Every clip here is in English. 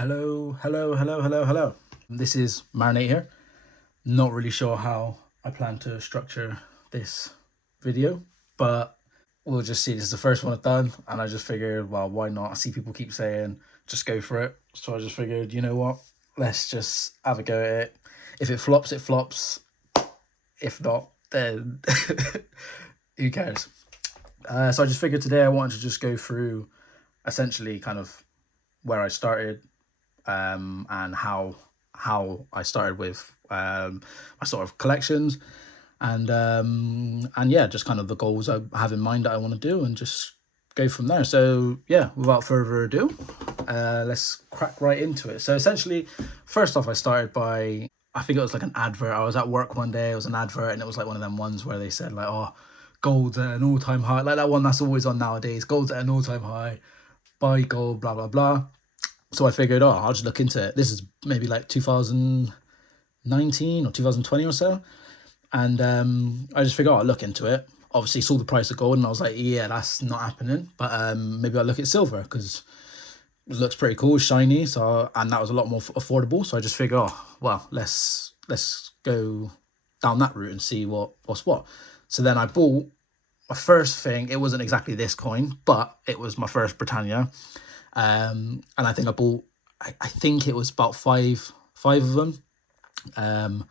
Hello, hello, hello, hello, hello. This is Marinate here. Not really sure how I plan to structure this video, but we'll just see. This is the first one I've done, and I just figured, well, why not? I see people keep saying, just go for it. So I just figured, you know what? Let's just have a go at it. If it flops, it flops. If not, then who cares? So I just figured today I wanted to just go through essentially kind of where I started, and how I started with my sort of collections, and yeah, just kind of the goals I have in mind that I want to do, and just go from there. So yeah, without further ado, let's crack right into it. So essentially, first off, I started by, I think it was like an advert. I was at work one day, it was an advert, and it was like one of them ones where they said like, oh, gold's at an all-time high, like that one that's always on nowadays, gold's at an all-time high, buy gold, blah blah blah. So I figured, oh, I'll just look into it. This is maybe like 2019 or 2020 or so. And I just figured, oh, I'll look into it. Obviously, saw the price of gold and I was like, yeah, that's not happening. But maybe I'll look at silver because it looks pretty cool, shiny. So, and that was a lot more affordable. So I just figured, oh, well, let's go down that route and see what's what. So then I bought my first thing. It wasn't exactly this coin, but it was my first Britannia. And I think I bought, I think it was about five of them. And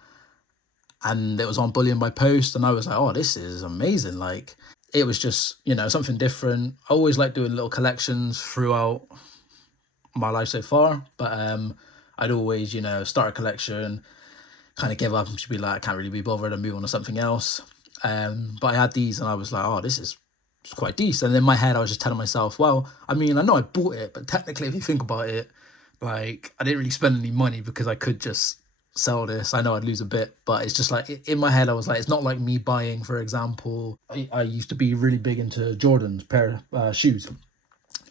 it was on Bullion by Post, and I was like, oh, this is amazing. Like, it was just, something different. I always like doing little collections throughout my life so far, but I'd always, start a collection, kind of give up and just be like, I can't really be bothered and move on to something else. But I had these and I was like, oh, this is quite decent. And in my head, I was just telling myself, well, I mean, I know I bought it, but technically, if you think about it, like, I didn't really spend any money because I could just sell this. I know I'd lose a bit, but it's just like, in my head, I was like, it's not like me buying, for example, I used to be really big into Jordan's pair of shoes.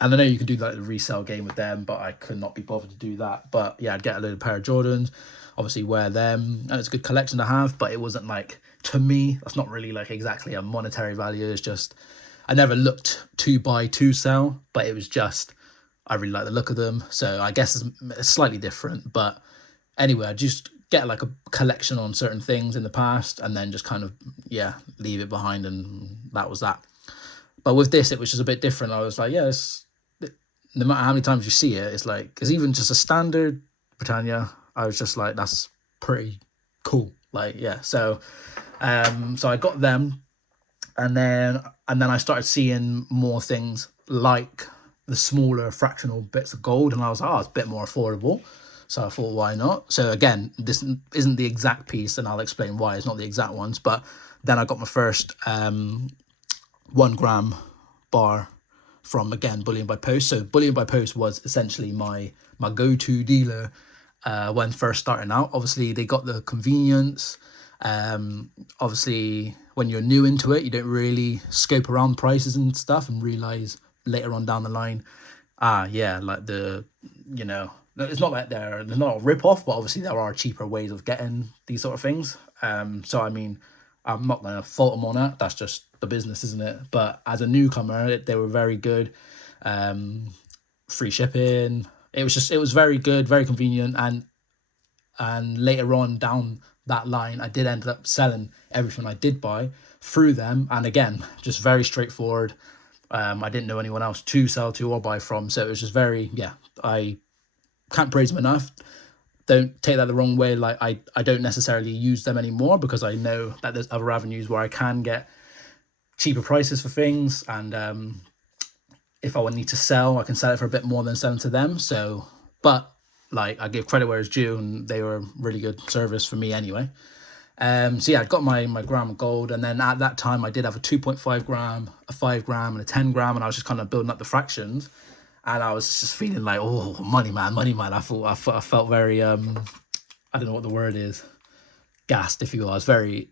And I know you can do like the resale game with them, but I could not be bothered to do that. But yeah, I'd get a little pair of Jordans, obviously wear them, and it's a good collection to have, but it wasn't like, to me, that's not really like exactly a monetary value. It's just, I never looked to buy to sell, but it was just, I really like the look of them. So I guess it's slightly different. But anyway, I just get like a collection on certain things in the past and then just kind of, yeah, leave it behind. And that was that. But with this, it was just a bit different. I was like, yeah, no matter how many times you see it, it's like, it's even just a standard Britannia. I was just like, that's pretty cool. Like, yeah. So I got them. And then I started seeing more things like the smaller fractional bits of gold, and I was like, oh, it's a bit more affordable. So I thought, why not? So again, this isn't the exact piece, and I'll explain why it's not the exact ones. But then I got my first 1 gram bar from, again, Bullion by Post. So Bullion by Post was essentially my go-to dealer when first starting out. Obviously, they got the convenience. Obviously, when you're new into it, you don't really scope around prices and stuff and realize later on down the line, yeah, like it's not like they're not a rip off, but obviously there are cheaper ways of getting these sort of things. So I mean, I'm not gonna fault them on that. That's just the business, isn't it? But as a newcomer, they were very good. Free shipping. It was very good, very convenient, and later on down that line, I did end up selling everything I did buy through them. And again, just very straightforward. I didn't know anyone else to sell to or buy from. So it was just very, yeah, I can't praise them enough. Don't take that the wrong way. Like, I don't necessarily use them anymore because I know that there's other avenues where I can get cheaper prices for things. And if I would need to sell, I can sell it for a bit more than selling to them. So, but like, I give credit where it's due, and they were really good service for me anyway. So yeah, I got my gram of gold, and then at that time I did have a 2.5 gram, a 5 gram, and a 10 gram, and I was just kind of building up the fractions, and I was just feeling like, oh, money man. I felt very I don't know what the word is, gassed, if you will. I was very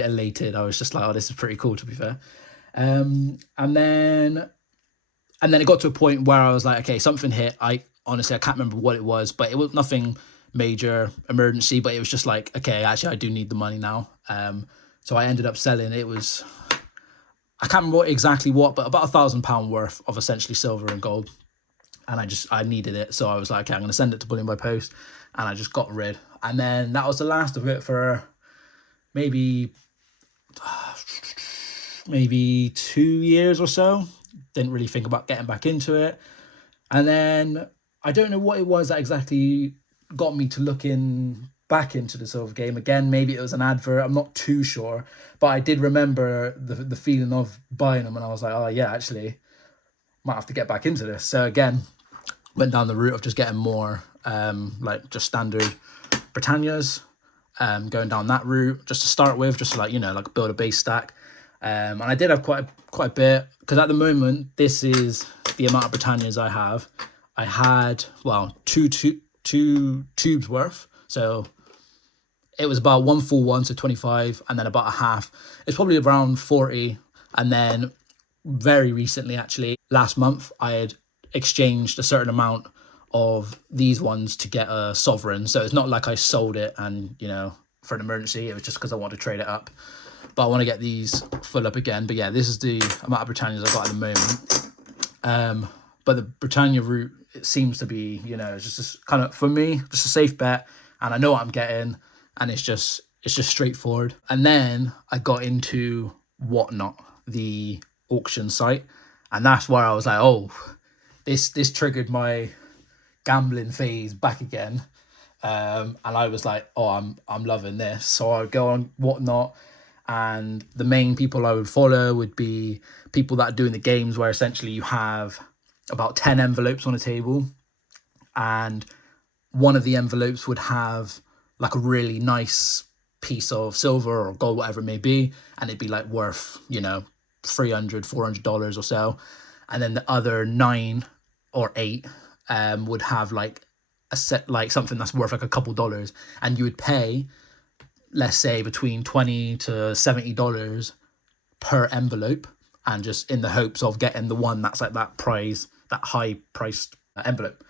elated. I was just like, oh, this is pretty cool, to be fair. And then it got to a point where I was like, okay, something hit. Honestly, I can't remember what it was, but it was nothing major emergency, but it was just like, okay, actually I do need the money now. So I ended up selling. It was, I can't remember exactly what, but about £1,000 worth of essentially silver and gold. and I needed it, so I was like, okay, I'm gonna send it to Bullion by Post, and I just got rid. And then that was the last of it for maybe 2 years or so. Didn't really think about getting back into it. And then I don't know what it was that exactly got me to looking back into the silver game again. Maybe it was an advert. I'm not too sure, but I did remember the feeling of buying them, and I was like, oh yeah, actually, might have to get back into this. So again, went down the route of just getting more like just standard Britannias, going down that route just to start with, just to like, like build a base stack. And I did have quite a bit, because at the moment this is the amount of Britannias I have. I had, well, two tubes worth, so it was about one full one, so 25, and then about a half. It's probably around 40. And then very recently, actually last month, I had exchanged a certain amount of these ones to get a sovereign. So it's not like I sold it and for an emergency. It was just because I want to trade it up, but I want to get these full up again. But yeah, this is the amount of Britannias I've got at the moment. But the Britannia route, it seems to be, it's just kind of, for me, just a safe bet, and I know what I'm getting, and it's just straightforward. And then I got into Whatnot, the auction site, and that's where I was like, oh, this triggered my gambling phase back again. And I was like, oh, I'm loving this. So I would go on Whatnot, and the main people I would follow would be people that are doing the games where essentially you have about 10 envelopes on a table, and one of the envelopes would have like a really nice piece of silver or gold, whatever it may be, and it'd be like worth, $300-$400 or so. And then the other 9 or 8 would have like a set, like something that's worth like a couple dollars, and you would pay, let's say, between $20 to $70 per envelope, and just in the hopes of getting the one that's like that high priced envelope.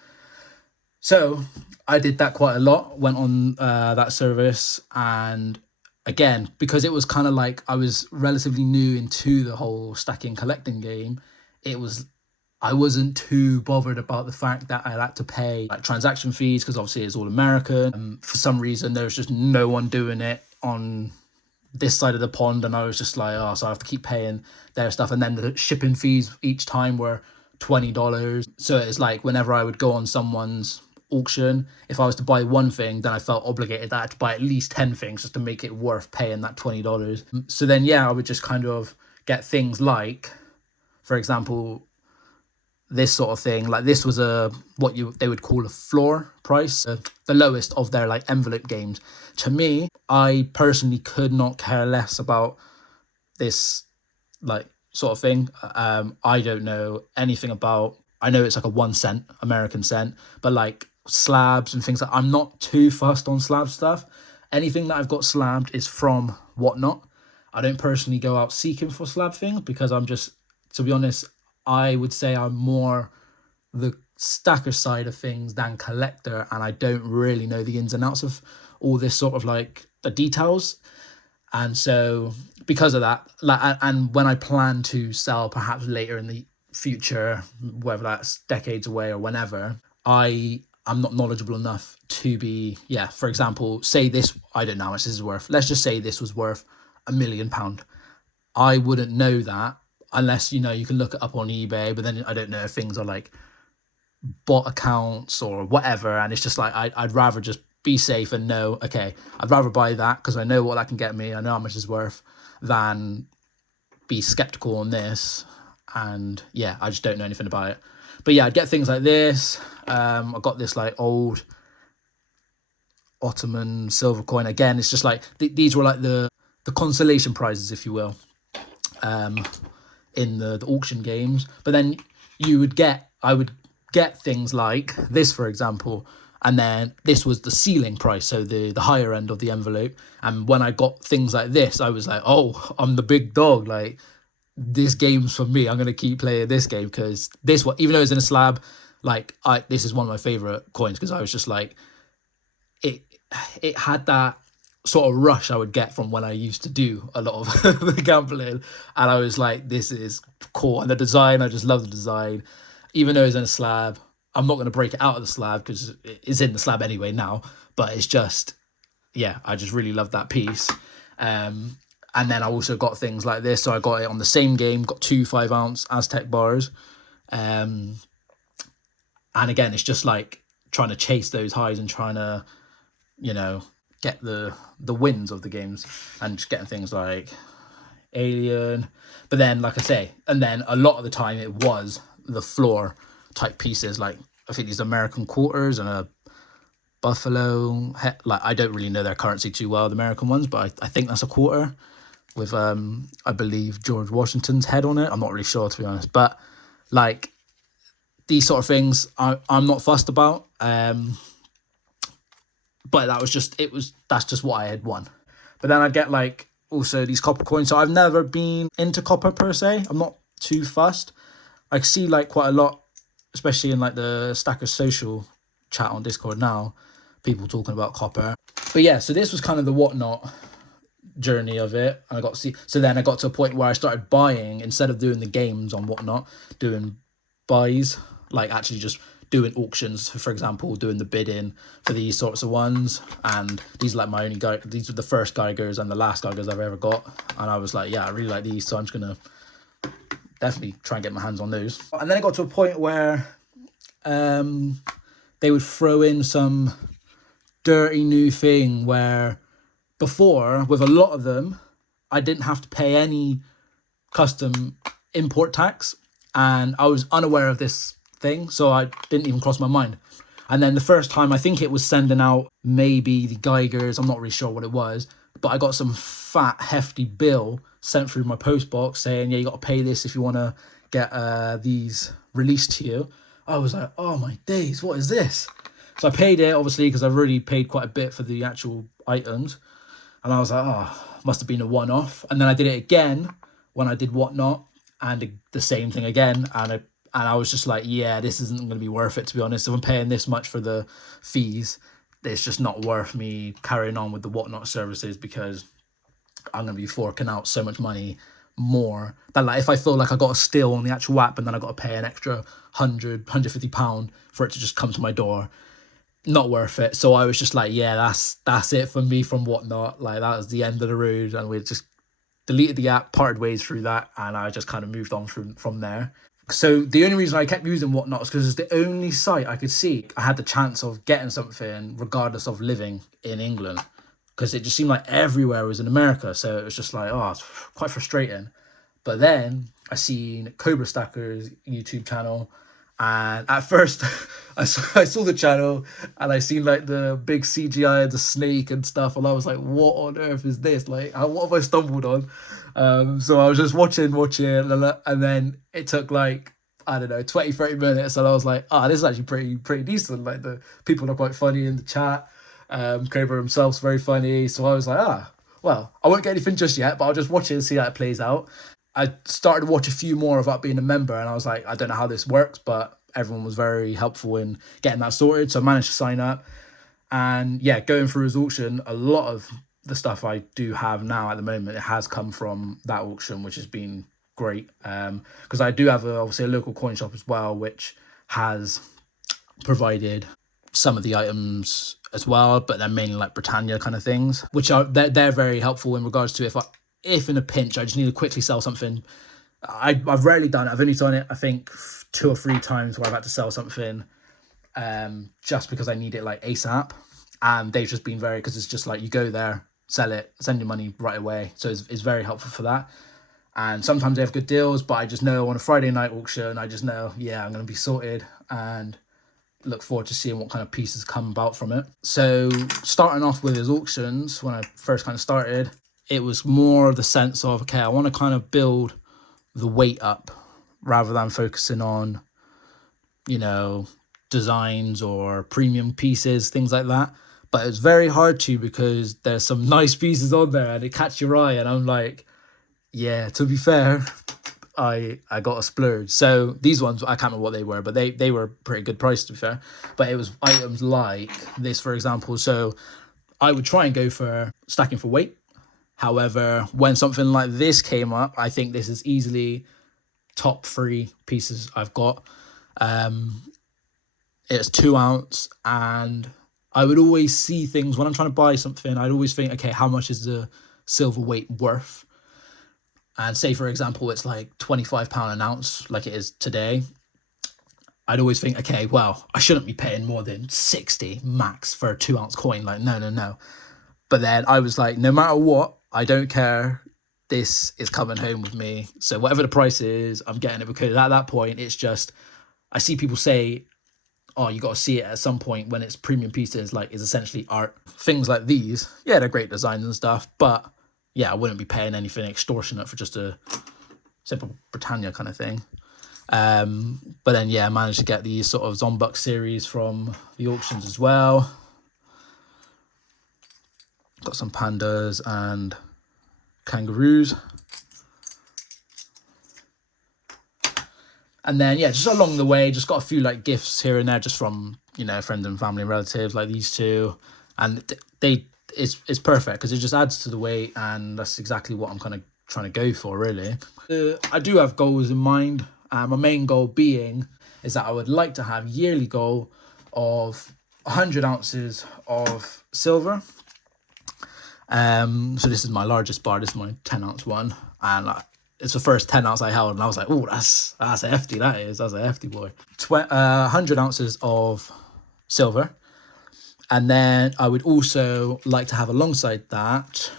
So I did that quite a lot, went on that service, and again, because it was kind of like I was relatively new into the whole stacking collecting game, I wasn't too bothered about the fact that I had to pay like transaction fees, because obviously it's all American. For some reason, there was just no one doing it on this side of the pond, and I was just like, oh, so I have to keep paying their stuff. And then the shipping fees each time were $20. So it's like whenever I would go on someone's auction, if I was to buy one thing, then I felt obligated that I had to buy at least 10 things just to make it worth paying that $20. So then, yeah, I would just kind of get things like, for example, this sort of thing. Like this was they would call a floor price, the lowest of their like envelope games. To me, I personally could not care less about this like sort of thing. I don't know anything about. I know it's like a 1 cent American cent, but like slabs and things like, I'm not too fussed on slab stuff. Anything that I've got slabbed is from Whatnot. I don't personally go out seeking for slab things, because I'm just, to be honest, I would say I'm more the stacker side of things than collector, and I don't really know the ins and outs of all this sort of like the details. And so because of that, like, and when I plan to sell perhaps later in the future, whether that's decades away or whenever, I'm not knowledgeable enough to be, for example, say this, I don't know how much this is worth. Let's just say this was worth £1 million. I wouldn't know that unless, you can look it up on eBay, but then I don't know if things are like bot accounts or whatever. And it's just like, I'd rather just be safe and know, okay, I'd rather buy that because I know what that can get me. I know how much it's worth, than be skeptical on this. And I just don't know anything about it. But I'd get things like this. I got this like old Ottoman silver coin. Again, it's just like, these were like the consolation prizes, if you will, in the auction games. But then I would get things like this, for example, and then this was the ceiling price, so the higher end of the envelope. And when I got things like this, I was like, oh, I'm the big dog, like this game's for me. I'm gonna keep playing this game, because this one, even though it's in a slab, like this is one of my favorite coins, because I was just like, it had that sort of rush I would get from when I used to do a lot of the gambling, and I was like, this is cool. And the design, I just love the design, even though it's in a slab. I'm not going to break it out of the slab because it's in the slab anyway now, but it's just, yeah, I just really love that piece. And then I also got things like this. So I got it on the same game, got two 5-ounce Aztec bars. And again, it's just like trying to chase those highs and trying to, you know, get the wins of the games, and just getting things like Alien. But then, like I say, and then a lot of the time it was the floor type pieces, like I think these American quarters and a Buffalo. Like, I don't really know their currency too well, the American ones, but I think that's a quarter with I believe George Washington's head on it. I'm not really sure, to be honest, but like these sort of things I'm not fussed about. But that's just what I had won. But then I'd get like also these copper coins. So I've never been into copper per se. I'm not too fussed. I see like quite a lot, especially in like the Stacker Social chat on Discord now, people talking about copper. But yeah, so this was kind of the Whatnot journey of it. And I got to see, so then I got to a point where I started buying, instead of doing the games on Whatnot, doing buys, like actually just doing auctions, for example, doing the bidding for these sorts of ones. And these are like my only these were the first Geigers and the last Geigers I've ever got. And I was like, yeah, I really like these, so I'm just gonna definitely try and get my hands on those. And then it got to a point where they would throw in some dirty new thing where before, with a lot of them, I didn't have to pay any custom import tax, and I was unaware of this thing, so I didn't even cross my mind. And then the first time, I think it was sending out maybe the Geigers, I'm not really sure what it was, but I got some fat hefty bill sent through my post box saying, yeah, you got to pay this if you want to get these released to you. I was like, oh my days, what is this? So I paid it, obviously, because I've already paid quite a bit for the actual items. And I was like, oh, must have been a one-off. And then I did it again when I did Whatnot, and the same thing again. And I was just like, yeah, this isn't going to be worth it, to be honest. If I'm paying this much for the fees, it's just not worth me carrying on with the Whatnot services, because I'm going to be forking out so much money more than like if I feel like I got a steal on the actual app and then I got to pay an extra £150 for it to just come to my door. Not worth it. So I was just like, yeah, that's it for me from Whatnot. Like, that was the end of the road, and we just deleted the app, parted ways through that, and I just kind of moved on from there. So the only reason I kept using Whatnot is because it's the only site I could see I had the chance of getting something regardless of living in England, because it just seemed like everywhere was in America. So it was just like, oh, it's quite frustrating. But then I seen Cobra Stacker's YouTube channel, and at first I saw the channel and I seen like the big CGI of the snake and stuff, and I was like, what on earth is this? Like, what have I stumbled on? So I was just watching, and then it took like, I don't know, 20-30 minutes, and I was like, this is actually pretty decent. Like, the people are quite funny in the chat. Cobra himself's very funny. So I was like, well, I won't get anything just yet, but I'll just watch it and see how it plays out. I started to watch a few more without being a member, and I was like, I don't know how this works, but everyone was very helpful in getting that sorted. So I managed to sign up, and yeah, going through his auction, a lot of the stuff I do have now at the moment, it has come from that auction, which has been great. Because I do have obviously a local coin shop as well, which has provided some of the items as well, but they're mainly like Britannia kind of things, which are they're very helpful in regards to if in a pinch I just need to quickly sell something. I've rarely done it. I've only done it, I think, 2 or 3 times where I've had to sell something just because I need it like ASAP. And they've just been very, because it's just like you go there, sell it, send your money right away. So it's very helpful for that. And sometimes they have good deals, but I just know on a Friday night auction, I just know, yeah, I'm going to be sorted, and look forward to seeing what kind of pieces come about from it. So starting off with his auctions, when I first kind of started, it was more of the sense of, okay, I want to kind of build the weight up rather than focusing on, designs or premium pieces, things like that. But it's very hard to, because there's some nice pieces on there and it catch your eye, and I'm like, yeah, to be fair, I got a splurge. So these ones, I can't remember what they were, but they were pretty good price, to be fair. But it was items like this, for example. So I would try and go for stacking for weight. However, when something like this came up, I think this is easily top 3 pieces I've got. It's 2 ounce, and I would always see things when I'm trying to buy something. I'd always think, okay, how much is the silver weight worth? And say, for example, it's like £25 an ounce, like it is today. I'd always think, okay, well, I shouldn't be paying more than 60 max for a 2 ounce coin. Like, no. But then I was like, no matter what, I don't care. This is coming home with me. So whatever the price is, I'm getting it, because at that point, it's just, I see people say, oh, you got to see it at some point when it's premium pieces, like is essentially art. Things like these, yeah, they're great designs and stuff, but yeah, I wouldn't be paying anything extortionate for just a simple Britannia kind of thing. But then, yeah, I managed to get these sort of Zombuck series from the auctions as well. Got some pandas and kangaroos. And then, yeah, just along the way, just got a few like gifts here and there, just from, you know, friends and family and relatives, like these two. And it's perfect because it just adds to the weight, and that's exactly what I'm kind of trying to go for, really. I do have goals in mind. My main goal being is that I would like to have yearly goal of 100 ounces of silver. So this is my largest bar. This is my 10-ounce one, and it's the first 10 ounce I held, and I was like, oh, that's hefty. That's a hefty boy. 100 ounces of silver. And then I would also like to have alongside that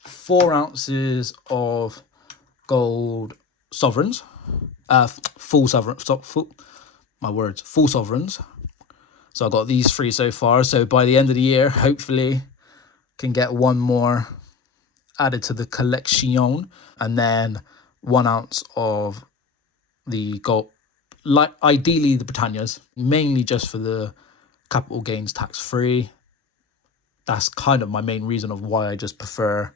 4 ounces of gold sovereigns, full sovereigns. Full sovereigns. So I got these 3 so far. So by the end of the year, hopefully, can get one more added to the collection, and then 1 ounce of the gold, like ideally the Britannias, mainly just for the capital gains tax free. That's kind of my main reason of why I just prefer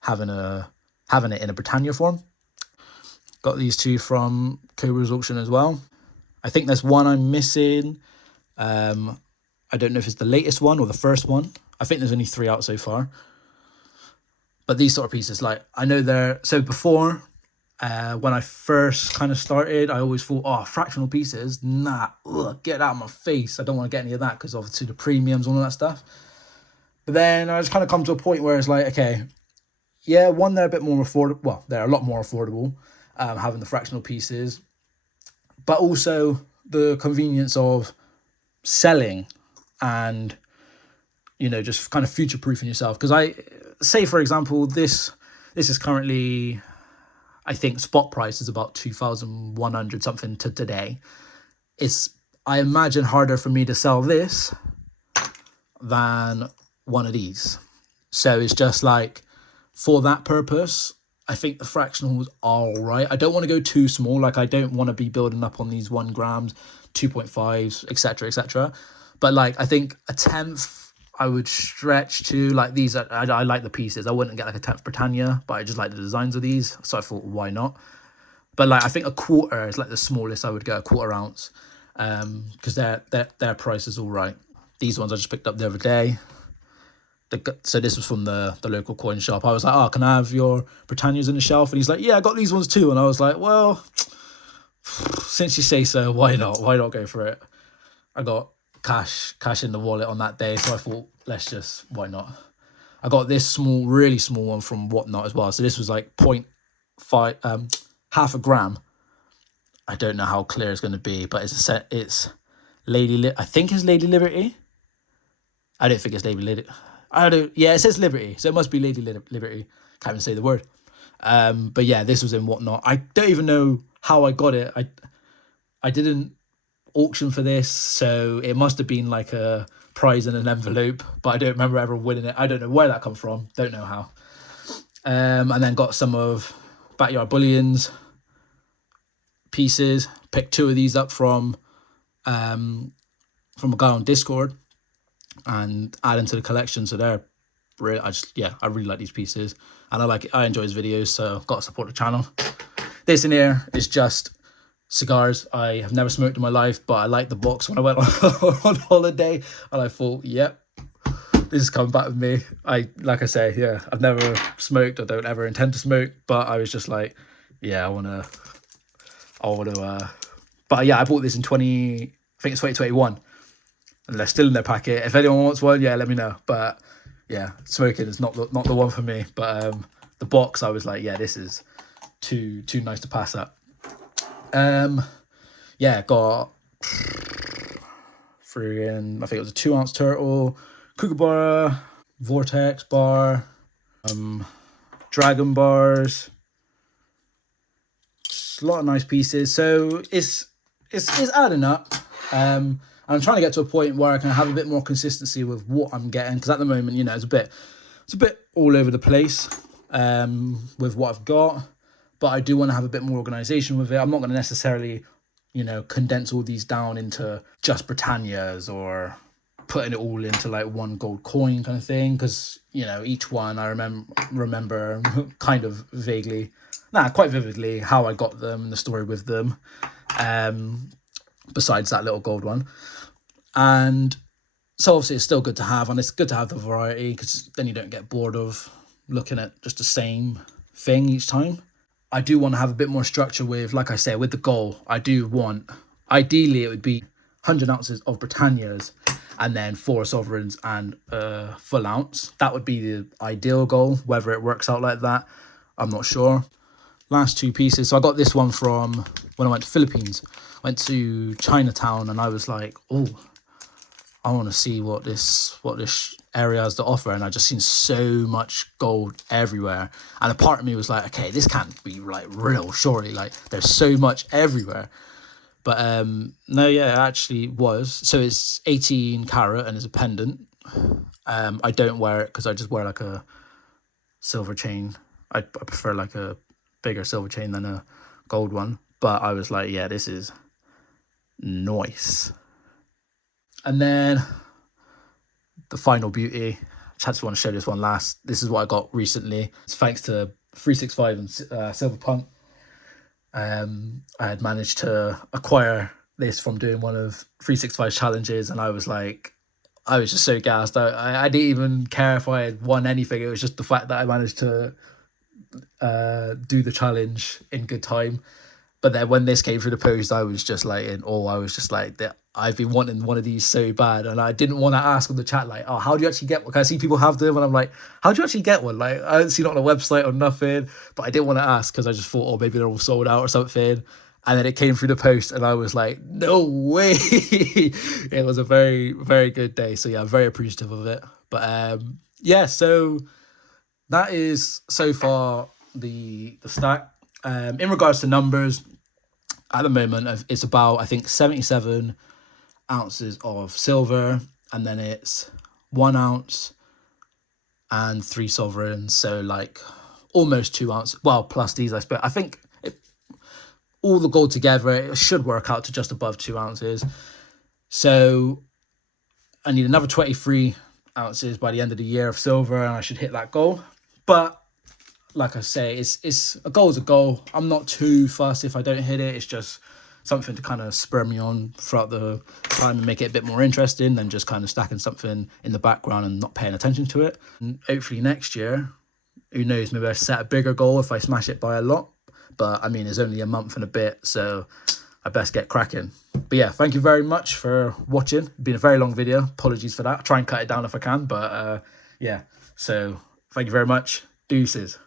having it in a Britannia form. Got these 2 from Cobra's auction as well. I think there's one I'm missing. I don't know if it's the latest one or the first one. I think there's only 3 out so far. But these sort of pieces, like, I know they're... So before, when I first kind of started, I always thought, oh, fractional pieces, nah, get out of my face. I don't want to get any of that because obviously the premiums and all that stuff. But then I just kind of come to a point where it's like, okay, yeah, one, they're a bit more affordable. Well, they're a lot more affordable, having the fractional pieces. But also the convenience of selling and, you know, just kind of future-proofing yourself. Because I say, for example, this is currently, I think spot price is about 2,100 something to today. It's, I imagine, harder for me to sell this than one of these. So it's just like, for that purpose, I think the fractionals are all right. I don't want to go too small. Like, I don't want to be building up on these 1 grams, 2.5s, etc., etc. But like, I think a 10th I would stretch to. Like these, I like the pieces. I wouldn't get like a 10th Britannia, but I just like the designs of these. So I thought, why not? But like, I think a quarter is like the smallest I would go, a 1/4 ounce. Because their price is all right. These ones I just picked up the other day. So this was from the local coin shop. I was like, oh, can I have your Britannias in the shelf? And he's like, yeah, I got these ones too. And I was like, well, since you say so, why not? Why not go for it? I got cash in the wallet on that day, so I thought, why not? I got this small, really small one from Whatnot as well. So this was like 0.5, half a gram. I don't know how clear it's going to be, but it's I think it's Lady Liberty. I don't think it's Lady Liberty. Yeah, it says Liberty, so it must be Lady Liberty. Can't even say the word. But yeah, this was in Whatnot. I don't even know how I got it. I didn't auction for this, so it must have been like a prize in an envelope, but I don't remember ever winning it. I don't know where that come from. Don't know how. And then got some of Backyard Bullions pieces. Picked 2 of these up from a guy on Discord and add into the collection. So they're really, I really like these pieces, and I enjoy his videos, so got to support the channel. This in here is just cigars. I have never smoked in my life, but I liked the box when I went on holiday, and I thought, yep, this is coming back with me. Like I say, yeah, I've never smoked. I don't ever intend to smoke, but I was just like, yeah, I want to, but yeah, I bought this in I think it's 2021. and they're still in their packet. If anyone wants one, yeah, let me know. But yeah, smoking is not the one for me. But the box, I was like, yeah, this is too nice to pass up. Yeah, got I think it was a 2-ounce turtle, Kookaburra, Vortex bar, Dragon bars. Just a lot of nice pieces. So it's adding up. I'm trying to get to a point where I can have a bit more consistency with what I'm getting, because at the moment, you know, it's a bit all over the place with what I've got. But I do want to have a bit more organization with it. I'm not going to necessarily, you know, condense all these down into just Britannias or putting it all into like one gold coin kind of thing, because, you know, each one I remember kind of vaguely, quite vividly, how I got them and the story with them, besides that little gold one. And so obviously it's still good to have, and it's good to have the variety, because then you don't get bored of looking at just the same thing each time. I do want to have a bit more structure with, like I say, with the goal. I do want, ideally it would be 100 ounces of Britannias and then 4 sovereigns and a full ounce. That would be the ideal goal. Whether it works out like that, I'm not sure. Last 2 pieces. So I got this one from when I went to Philippines. Went to Chinatown, and I was like, oh, I want to see what this area has to offer. And I just seen so much gold everywhere, and a part of me was like, okay, this can't be like real, surely, like there's so much everywhere. But no, yeah, it actually was. So it's 18 carat and it's a pendant. I don't wear it because I just wear like a silver chain. I prefer like a bigger silver chain than a gold one. But I was like, yeah, this is nice. And then the final beauty, I just want to show this one last. This is what I got recently. It's thanks to 365 and Silverpunk. I had managed to acquire this from doing one of 365's challenges, and I was just so gassed. I didn't even care if I had won anything. It was just the fact that I managed to do the challenge in good time. But then when this came through the post, I was just like in awe. I was just like, I've been wanting one of these so bad, and I didn't want to ask on the chat like, oh, how do you actually get one? Because I see people have them, and I'm like, how do you actually get one? Like, I don't see it on a website or nothing. But I didn't want to ask because I just thought, oh, maybe they're all sold out or something. And then it came through the post, and I was like, no way. It was a very, very good day. So yeah, I'm very appreciative of it. But yeah, so that is so far the stack. In regards to numbers, at the moment it's about, I think, 77 ounces of silver, and then it's 1 ounce and 3 sovereigns, so like almost 2 ounces, well, plus these, I suppose. I think all the gold together, it should work out to just above 2 ounces. So I need another 23 ounces by the end of the year of silver, and I should hit that goal. But like I say, it's a goal's a goal. I'm not too fussed if I don't hit it. It's just something to kind of spur me on throughout the time and make it a bit more interesting than just kind of stacking something in the background and not paying attention to it. And hopefully next year, who knows, maybe I set a bigger goal if I smash it by a lot. But I mean, it's only a month and a bit, so I best get cracking. But yeah, thank you very much for watching. It's been a very long video. Apologies for that. I'll try and cut it down if I can. But yeah, so thank you very much. Deuces.